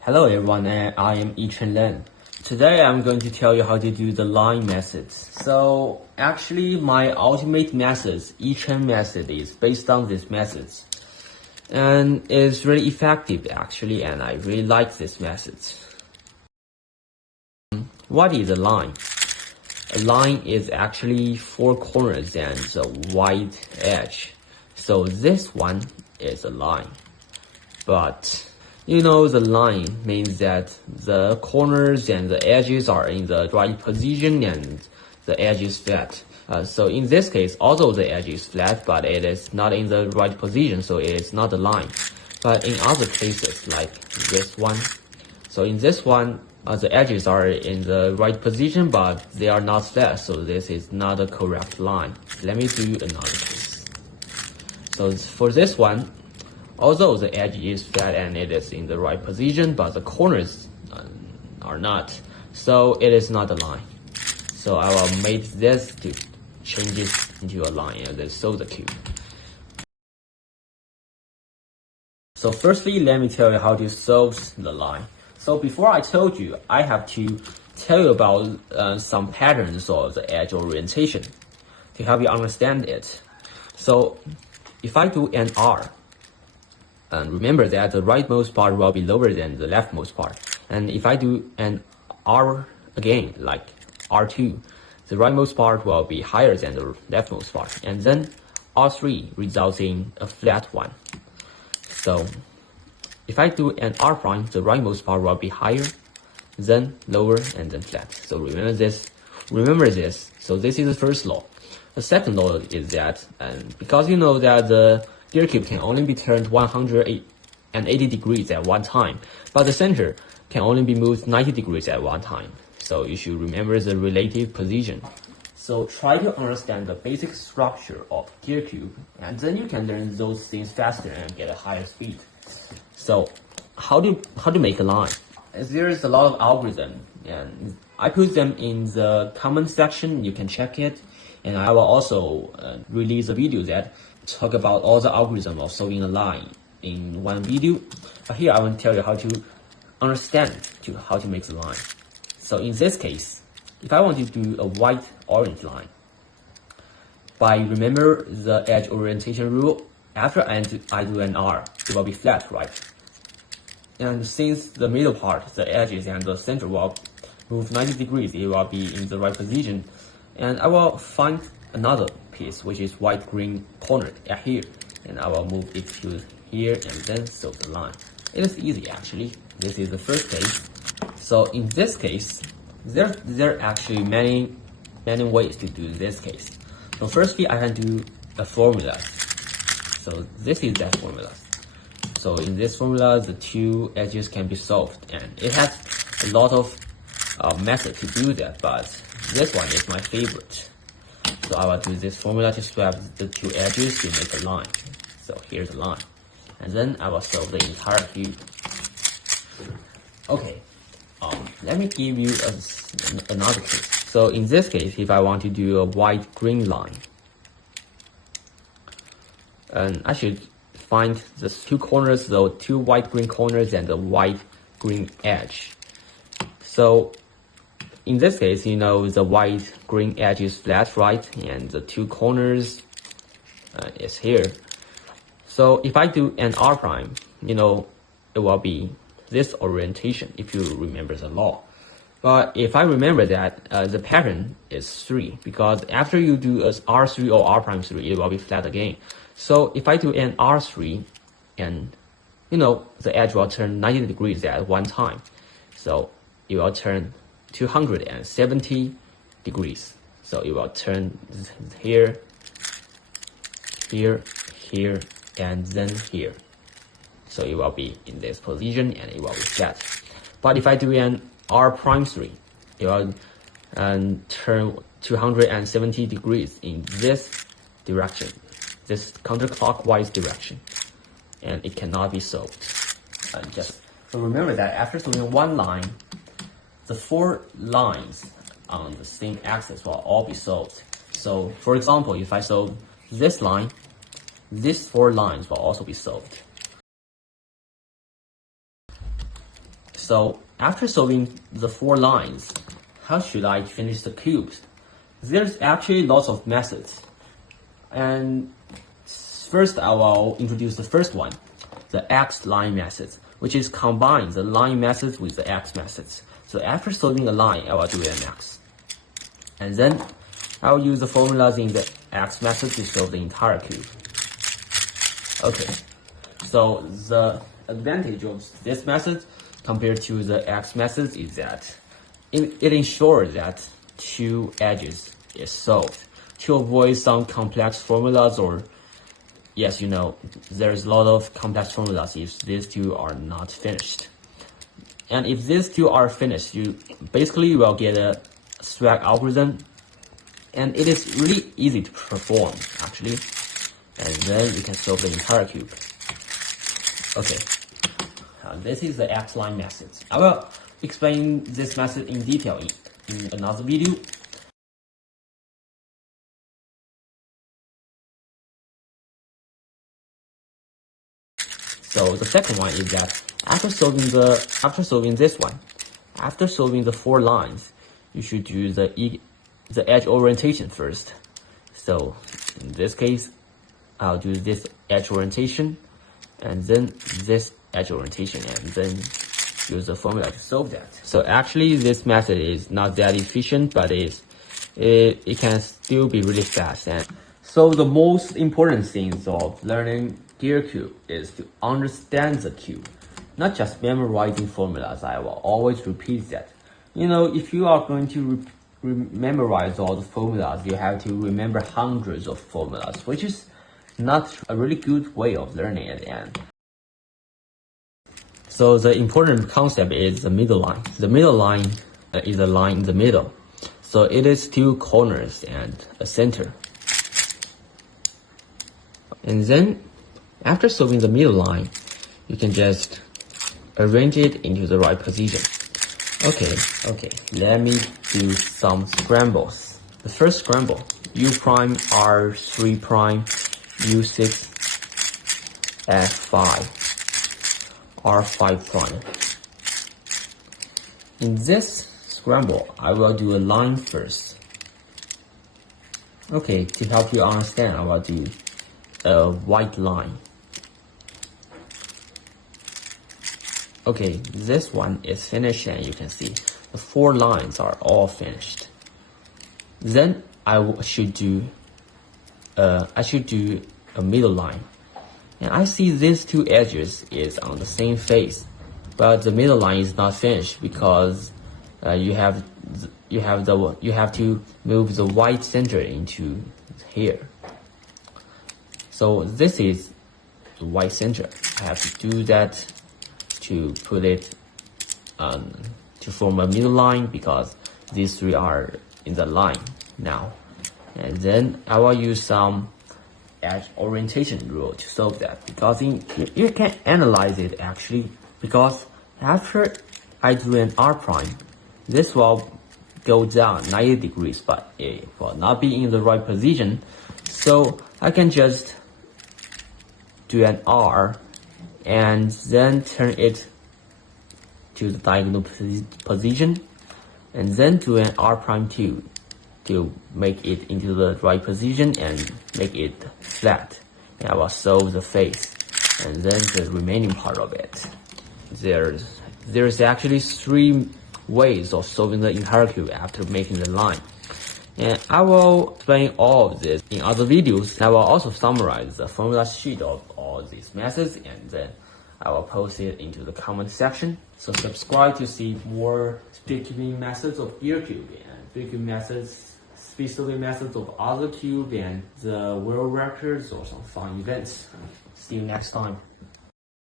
Hello everyone, I am Yichen Len. Today I'm going to tell you how to do the line methods. So actually my ultimate methods, Yichen method, is based on these methods. And it's really effective actually, and I really like this method. What is a line? A line is actually four corners and a wide edge. So this one is a line. But you know, the line means that the corners and the edges are in the right position and the edge is flat. So in this case, although the edge is flat, but it is not in the right position, so it is not a line. But in other cases, like this one, so in this one, the edges are in the right position, but they are not flat, so this is not a correct line. Let me do another case. So for this one, although the edge is flat and it is in the right position, but the corners are not, so it is not a line. So I will make this to change it into a line and then solve the cube. So firstly, let me tell you how to solve the line. So before I told you, I have to tell you about some patterns of the edge orientation to help you understand it. So if I do an R, and remember that the rightmost part will be lower than the leftmost part. And if I do an R again, like R2, the rightmost part will be higher than the leftmost part. And then R3 results in a flat one. So if I do an R prime, the rightmost part will be higher, then lower, and then flat. So remember this. So this is the first law. The second law is that, and because you know that the gear cube can only be turned 180 degrees at one time, but the center can only be moved 90 degrees at one time. So you should remember the relative position. So try to understand the basic structure of gear cube, and then you can learn those things faster and get a higher speed. So how to make a line? There is a lot of algorithm, and I put them in the comment section. You can check it, and I will also release a video that talk about all the algorithm of solving a line in one video. But here I want to tell you how to understand how to make the line. So in this case, if I want to do a white orange line, by remember the edge orientation rule, after I do an R, it will be flat, right? And since the middle part, the edges and the center will move 90 degrees, it will be in the right position. And I will find another piece which is white green cornered at here, and I will move it to here and then solve the line. It is easy actually. This is the first case. So in this case, there are actually many ways to do this case. So firstly, I can do a formula. So this is that formula. So in this formula, the two edges can be solved, and it has a lot of methods to do that, but this one is my favorite. So I will do this formula to swap the two edges to make a line. So here's a line. And then I will solve the entire cube. Okay, let me give you another case. So in this case, if I want to do a white-green line, and I should find the two corners, the two white-green corners and the white-green edge. So in this case, you know, the white-green edge is flat, right? And the two corners is here. So if I do an R prime, you know, it will be this orientation, if you remember the law. But if I remember that the pattern is 3, because after you do a R3 or R prime 3, it will be flat again. So if I do an R3, and you know, the edge will turn 90 degrees at one time. So it will turn 270 degrees. So it will turn here, here, here, and then here. So it will be in this position and it will be flat. But if I do an R prime 3, it will turn 270 degrees in this direction, this counterclockwise direction, and it cannot be solved. So remember that after solving one line, the 4 lines on the same axis will all be solved. So for example, if I solve this line, these 4 lines will also be solved. So after solving the 4 lines, how should I finish the cubes? There's actually lots of methods. And first I will introduce the first one, the X line method, which is combine the line methods with the X methods. So after solving a line, I will do an X. And then I will use the formulas in the X method to solve the entire cube. Okay, so the advantage of this method compared to the X method is that it ensures that 2 edges is solved to avoid some complex formulas, or yes, you know, there's a lot of complex formulas if these 2 are not finished. And if these 2 are finished, you basically will get a swag algorithm, and it is really easy to perform actually. And then you can solve the entire cube. Okay, this is the X line method. I will explain this method in detail in another video. So the second one is that after solving the 4 lines, you should do the edge orientation first. So in this case, I'll do this edge orientation, and then this edge orientation, and then use the formula to solve that. So actually, this method is not that efficient, but it can still be really fast. And so the most important things of learning gear cube is to understand the cube, not just memorizing formulas. I will always repeat that. You know, if you are going to memorize all the formulas, you have to remember hundreds of formulas, which is not a really good way of learning at the end. So the important concept is the middle line. The middle line is a line in the middle. So it is 2 corners and a center. And then after solving the middle line, you can just arrange it into the right position. Okay, let me do some scrambles. The first scramble, U prime, R3 prime, U6, F5, R5 prime. In this scramble, I will do a line first. Okay, to help you understand, I will do a white line. Okay, this one is finished, and you can see the 4 lines are all finished. Then I should do a middle line, and I see these 2 edges is on the same face, but the middle line is not finished because you have to move the white center into here. So this is the white center. I have to do that to put it to form a middle line, because these 3 are in the line now. And then I will use some edge orientation rule to solve that, because you can analyze it actually, because after I do an R prime, this will go down 90 degrees, but it will not be in the right position. So I can just do an R and then turn it to the diagonal position, and then do an R prime 2 to make it into the right position and make it flat. And I will solve the face and then the remaining part of it. There's actually 3 ways of solving the entire cube after making the line. And I will explain all of this in other videos. I will also summarize the formula sheet of all these methods, and then I will post it into the comment section. So subscribe to see more speed-cubing methods of gear cube, and speed-cubing methods, speed-solving methods of other cube, and the world records or some fun events. See you next time.